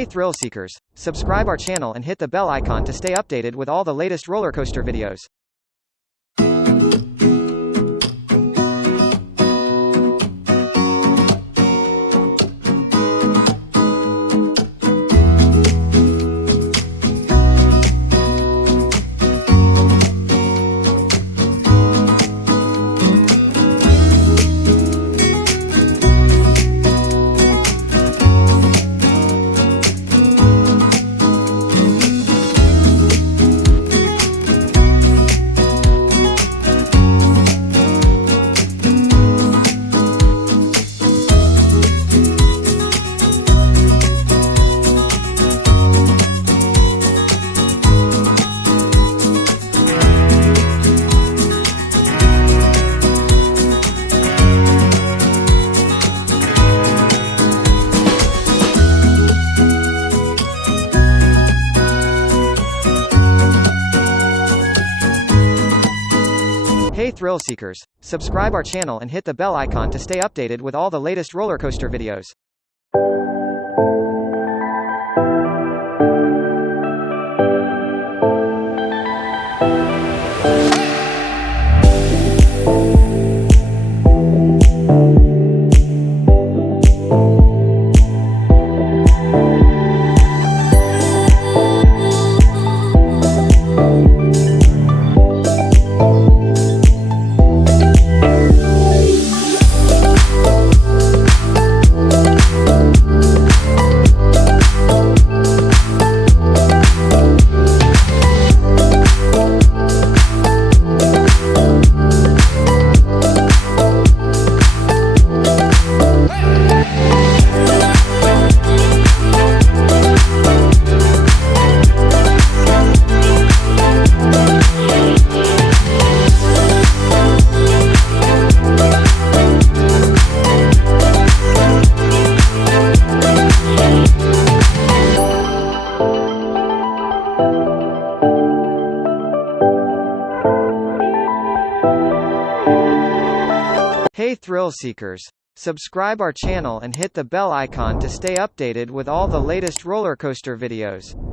Hey thrill seekers, subscribe our channel and hit the bell icon to stay updated with all the latest roller coaster videos. Hey thrill seekers, subscribe our channel and hit the bell icon to stay updated with all the latest roller coaster videos. Hey thrill seekers, subscribe our channel and hit the bell icon to stay updated with all the latest roller coaster videos.